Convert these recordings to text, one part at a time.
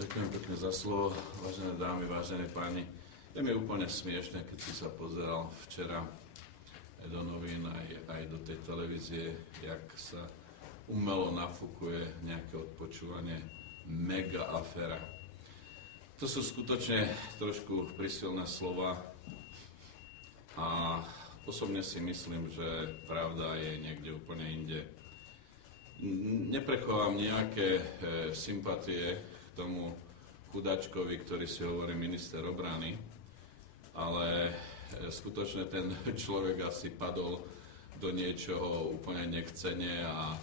Ďakujem pekne za slovo, vážené dámy, vážené páni. Je mi úplne smiešne, keď si sa pozeral včera aj do novín, aj do tej televízie, jak sa umelo nafúkuje nejaké odpočúvanie, mega aféra. To sú skutočne trošku prísilné slova a osobne si myslím, že pravda je niekde úplne inde. Neprechovám nejaké sympatie k tomu chudačkovi, ktorý si hovorí minister obrany, ale skutočne ten človek asi padol do niečoho úplne nechcene a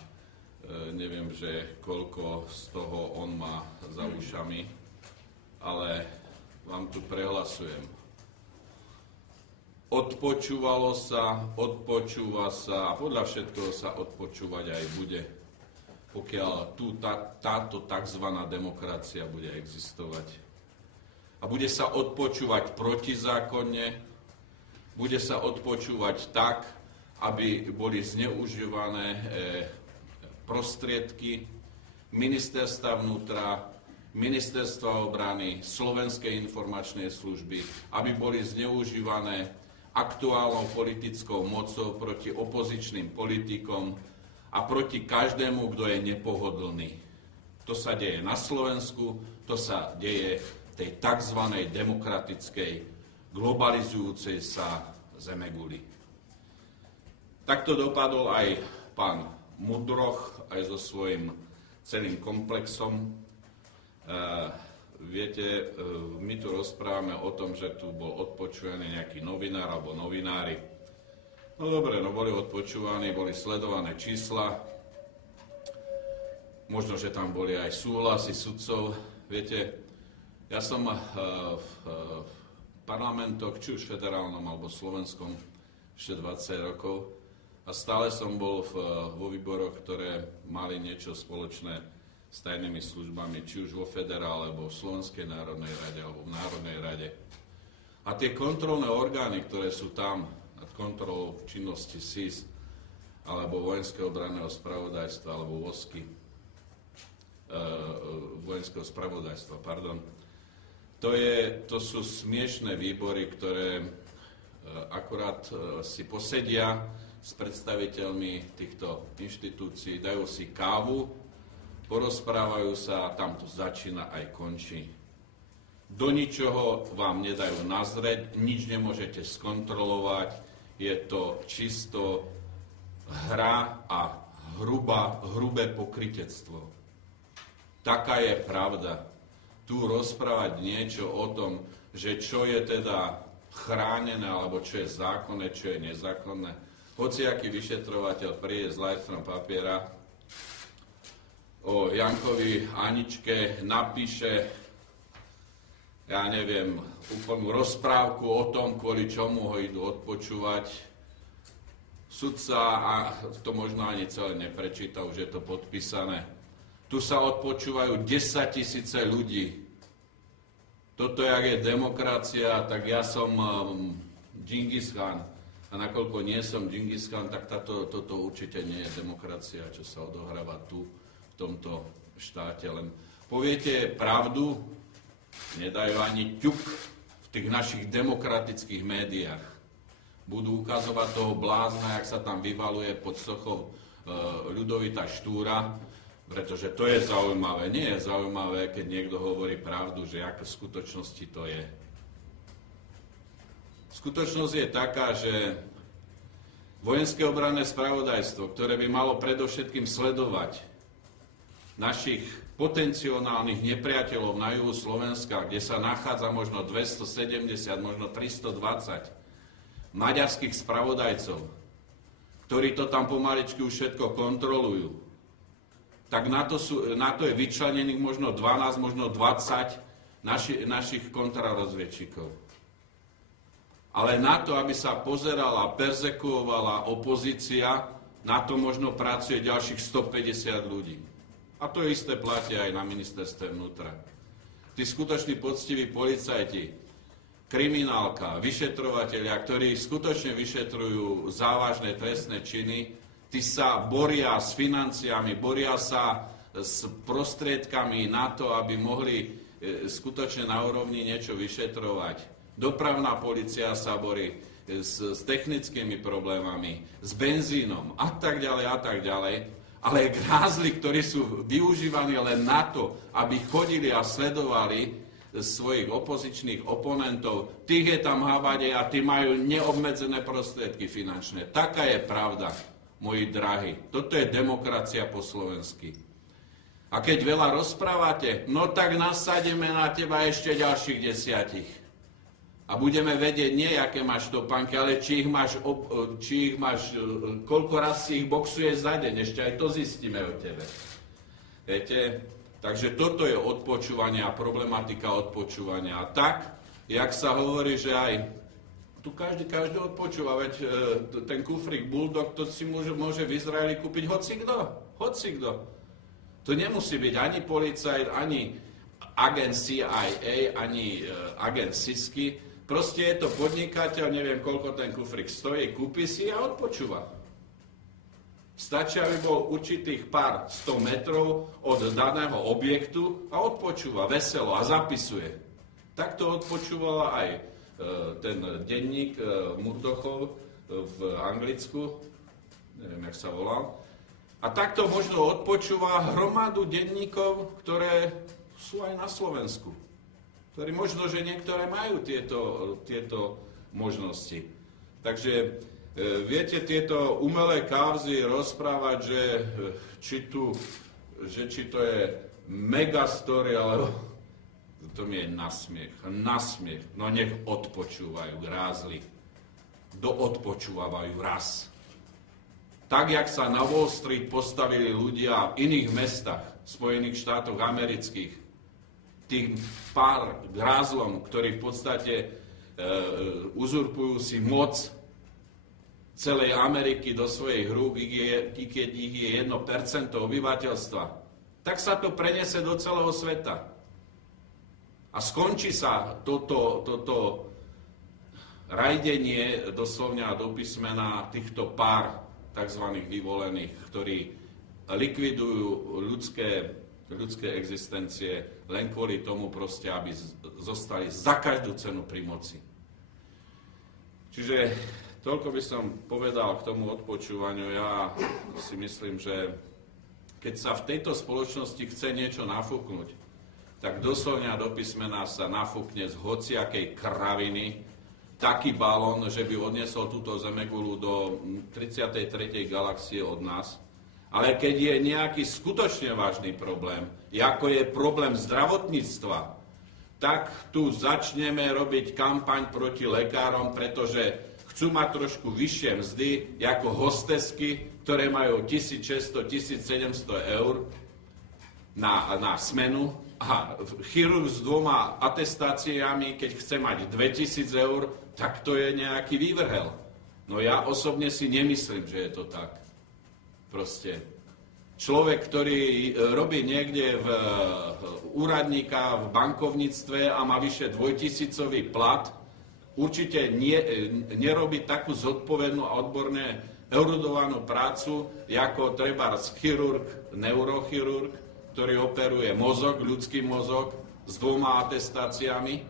neviem, že koľko z toho on má za ušami, ale vám tu prehlasujem. Odpočúvalo sa, odpočúva sa a podľa všetkého sa odpočúvať aj bude, pokiaľ táto tzv. Demokracia bude existovať. A bude sa odpočúvať protizákonne, bude sa odpočúvať tak, aby boli zneužívané prostriedky Ministerstva vnútra, Ministerstva obrany, Slovenskej informačnej služby, aby boli zneužívané aktuálnou politickou mocou proti opozičným politikom a proti každému, kto je nepohodlný. To sa deje na Slovensku, to sa deje v tej tzv. Demokratickej, globalizujúcej sa zemeguli. Takto dopadol aj pán Mudroch, aj so svojím celým komplexom. Viete, my tu rozprávame o tom, že tu bol odpočúvaný nejaký novinár alebo novinári. No dobre, no boli odpočúvaní, boli sledované čísla, možno, že tam boli aj súhlasy sudcov. Viete, ja som v parlamentoch, či už federálnom alebo slovenskom, ešte 20 rokov a stále som bol vo výboroch, ktoré mali niečo spoločné s tajnými službami, či už vo federále, alebo v Slovenskej národnej rade, alebo v Národnej rade. A tie kontrolné orgány, ktoré sú tam, nad kontrolou činnosti SIS, alebo Vojenského obranného spravodajstva, alebo VOSky, Vojenského spravodajstva, pardon. To sú smiešné výbory, ktoré akurát si posedia s predstaviteľmi týchto inštitúcií, dajú si kávu, porozprávajú sa a tam to začína aj končí. Do ničoho vám nedajú nazrieť, nič nemôžete skontrolovať, je to čisto hra a hrubé pokrytectvo. Taká je pravda. Tu rozprávať niečo o tom, že čo je teda chránené, alebo čo je zákonné, čo je nezákonné. Hociaký vyšetrovateľ príde s lajstrom papiera o Jankovi Aničke, napíše, ja neviem, úplnú rozprávku o tom, kvôli čomu ho idú odpočúvať. Sudca, a to možno ani celé neprečíta, už je to podpísané. Tu sa odpočúvajú 10 000 ľudí. Toto, jak je demokracia, tak ja som Džingis Khan. A nakoľko nie som Džingis Khan, tak toto určite nie je demokracia, čo sa odohráva tu, v tomto štáte. Len poviete pravdu, nedajú ani ťuk v tých našich demokratických médiách. Budú ukazovať toho blázna, jak sa tam vyvaluje pod sochou Ľudovita Štúra, pretože to je zaujímavé. Nie je zaujímavé, keď niekto hovorí pravdu, že aké v skutočnosti to je. Skutočnosť je taká, že Vojenské obranné spravodajstvo, ktoré by malo predovšetkým sledovať našich potenciálnych nepriateľov na juhu Slovenska, kde sa nachádza možno 270, možno 320 maďarských spravodajcov, ktorí to tam pomaličky už všetko kontrolujú, tak na to je vyčlenených možno 12, možno 20 našich kontrarozviedčíkov. Ale na to, aby sa pozerala, perzekuovala opozícia, na to možno pracuje ďalších 150 ľudí. A to isté platí aj na ministerstve vnútra. Tí skutoční poctiví policajti, kriminálka, vyšetrovatelia, ktorí skutočne vyšetrujú závažné trestné činy, tí sa boria s financiami, boria sa s prostriedkami na to, aby mohli skutočne na úrovni niečo vyšetrovať. Dopravná polícia sa borí s technickými problémami, s benzínom a tak ďalej. Ale grázli, ktorí sú využívaní len na to, aby chodili a sledovali svojich opozičných oponentov, tých je tam habade a tí majú neobmedzené prostriedky finančné. Taká je pravda, moji drahí. Toto je demokracia po slovensky. A keď veľa rozprávate, no tak nasadíme na teba ešte ďalších 10. A budeme vedieť nie, aké máš topánky, ale či ich máš, koľko raz si ich boxuješ za deň. Ešte aj to zistíme o tebe. Viete? Takže toto je odpočúvanie a problematika odpočúvania. A tak, jak sa hovorí, že aj tu každý odpočúva, veď ten kufrík Bulldog, to si môže v Izraeli kúpiť hocikdo. To nemusí byť ani policajt, ani agent CIA, ani agent SISky. Proste je to podnikateľ, neviem, koľko ten kufrík stojí, kúpi si a odpočúva. Stačí, aby bol určitých pár 100 metrov od daného objektu a odpočúva veselo a zapisuje. Takto odpočúvala aj ten denník Murdochov v Anglicku, neviem, jak sa volal. A takto možno odpočúva hromadu denníkov, ktoré sú aj na Slovensku. Ktorí možno, že niektoré majú tieto možnosti. Takže viete, tieto umelé kauzy rozprávať, že či to je megastory, alebo to mi je nasmiech. No nech odpočúvajú, grázli. Doodpočúvajú raz. Tak, jak sa na Wall Street postavili ľudia v iných mestách, Spojených štátoch amerických, tým pár grázlom, ktorí v podstate uzurpujú si moc celej Ameriky do svojich rúk, i keď ich je 1% obyvateľstva, tak sa to preniesie do celého sveta. A skončí sa toto rajdenie doslovne a do písmena týchto pár tzv. Vyvolených, ktorí likvidujú ľudské existencie len kvôli tomu proste, aby zostali za každú cenu pri moci. Čiže toľko by som povedal k tomu odpočúvaniu. Ja si myslím, že keď sa v tejto spoločnosti chce niečo nafúknuť, tak doslovne a do písmena sa nafúkne z hociakej kraviny taký balón, že by odniesol túto zemegulu do 33. galaxie od nás. Ale keď je nejaký skutočne vážny problém, ako je problém zdravotníctva, tak tu začneme robiť kampaň proti lekárom, pretože chcú mať trošku vyššie mzdy ako hostesky, ktoré majú 1600-1700 eur na smenu. A chirurg s 2 atestáciami, keď chce mať 2000 eur, tak to je nejaký vývrhel. No ja osobne si nemyslím, že je to tak. Proste človek, ktorý robí niekde v úradníka v bankovníctve a má vyše 2000 plat, určite nerobí takú zodpovednú a odborne erudovanú prácu, ako trebárs chirurg, neurochirurg, ktorý operuje mozog, ľudský mozog s 2 atestáciami.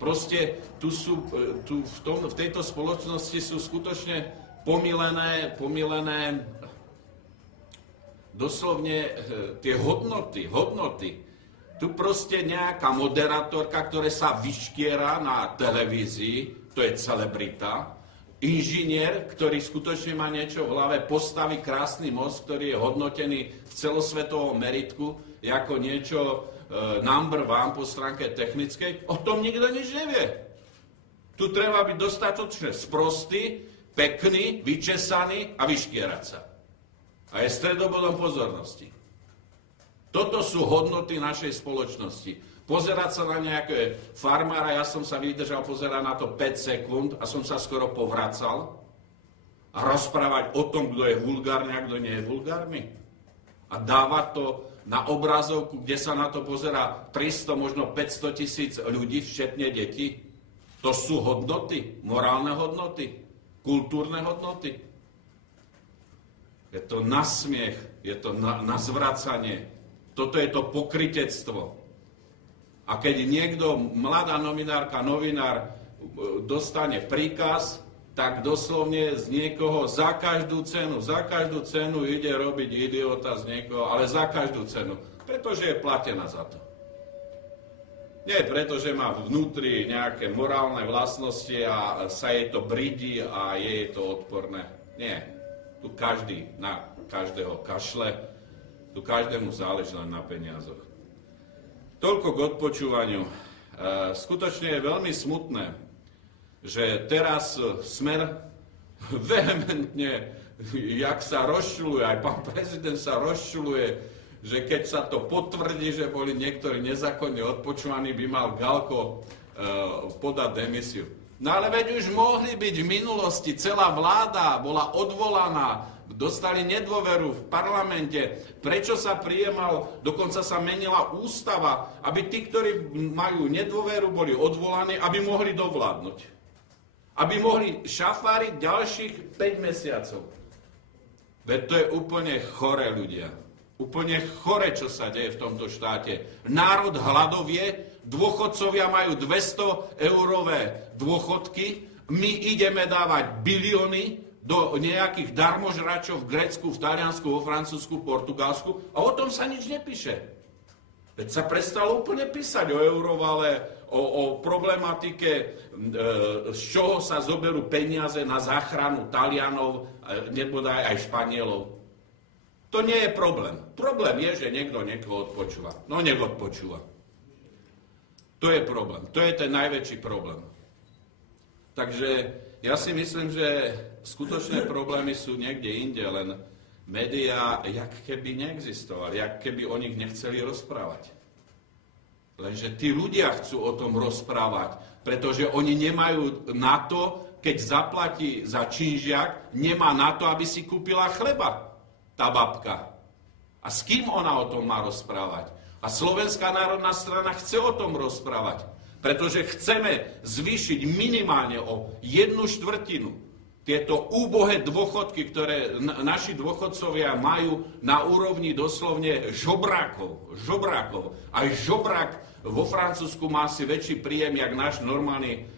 Proste v tejto spoločnosti sú skutočne pomilené doslovne tie hodnoty. Tu proste nejaká moderátorka, ktorá sa vyškiera na televízii, to je celebrita, inžinier, ktorý skutočne má niečo v hlave, postaví krásny most, ktorý je hodnotený v celosvetovom meritku ako niečo number one po stránke technickej. O tom nikto nič nevie. Tu treba byť dostatočne sprostý, pekný, vyčesaný a vyškierať sa. A je stredobodom pozornosti. Toto sú hodnoty našej spoločnosti. Pozerať sa na nejaké farmára, ja som sa vydržal pozerať na to 5 sekúnd a som sa skoro povracal a rozprávať o tom, kto je vulgárny a kto nie je vulgárny. A dávať to na obrazovku, kde sa na to pozerá 300, možno 500 tisíc ľudí, včetne detí. To sú hodnoty, morálne hodnoty, kultúrne hodnoty. Je to na smiech, je to na zvracanie. Toto je to pokrytectvo. A A keď niekto, mladá novinárka, novinár, dostane príkaz, tak doslovne z niekoho za každú cenu ide robiť idiota z niekoho, ale za každú cenu, pretože je platená za to. Nie preto, že má vnútri nejaké morálne vlastnosti a sa jej to bridí a je to odporné. Nie. Tu každý na každého kašle, tu každému záleží len na peniazoch. Toľko k odpočúvaniu. Skutočne je veľmi smutné, že teraz Smer vehementne, jak sa rozčuluje, aj pán prezident sa rozčuluje, že keď sa to potvrdí, že boli niektorí nezákonne odpočúvaní, by mal Galko podať demisiu. No ale veď už mohli byť v minulosti, celá vláda bola odvolaná, dostali nedôveru v parlamente. Prečo sa prijímal, dokonca sa menila ústava, aby tí, ktorí majú nedôveru, boli odvolaní, aby mohli dovládnuť. Aby mohli šafáriť ďalších 5 mesiacov. Veď to je úplne chore, ľudia. Úplne chore, čo sa deje v tomto štáte. Národ hladovie, dôchodcovia majú 200-eurové dôchodky, my ideme dávať bilióny do nejakých darmožračov v Grécku, v Taliansku, vo Francúzsku, Portugalsku a o tom sa nič nepíše. Veď sa prestalo úplne písať o eurovale, o problematike, z čoho sa zoberú peniaze na záchranu Talianov, nebo aj Španielov. To nie je problém. Problém je, že niekto niekoho odpočúva. No nech odpočúva. To je problém. To je ten najväčší problém. Takže ja si myslím, že skutočné problémy sú niekde inde, len médiá jak keby neexistovali, jak keby o nich nechceli rozprávať. Lenže tí ľudia chcú o tom rozprávať, pretože oni nemajú na to, keď zaplatí za činžiak, nemá na to, aby si kúpila chleba. Tá babka. A s kým ona o tom má rozprávať? A Slovenská národná strana chce o tom rozprávať, pretože chceme zvýšiť minimálne o 1/4 tieto úbohé dôchodky, ktoré naši dôchodcovia majú na úrovni doslovne žobrákov. Aj žobrák vo Francúzsku má asi väčší príjem, jak náš normálny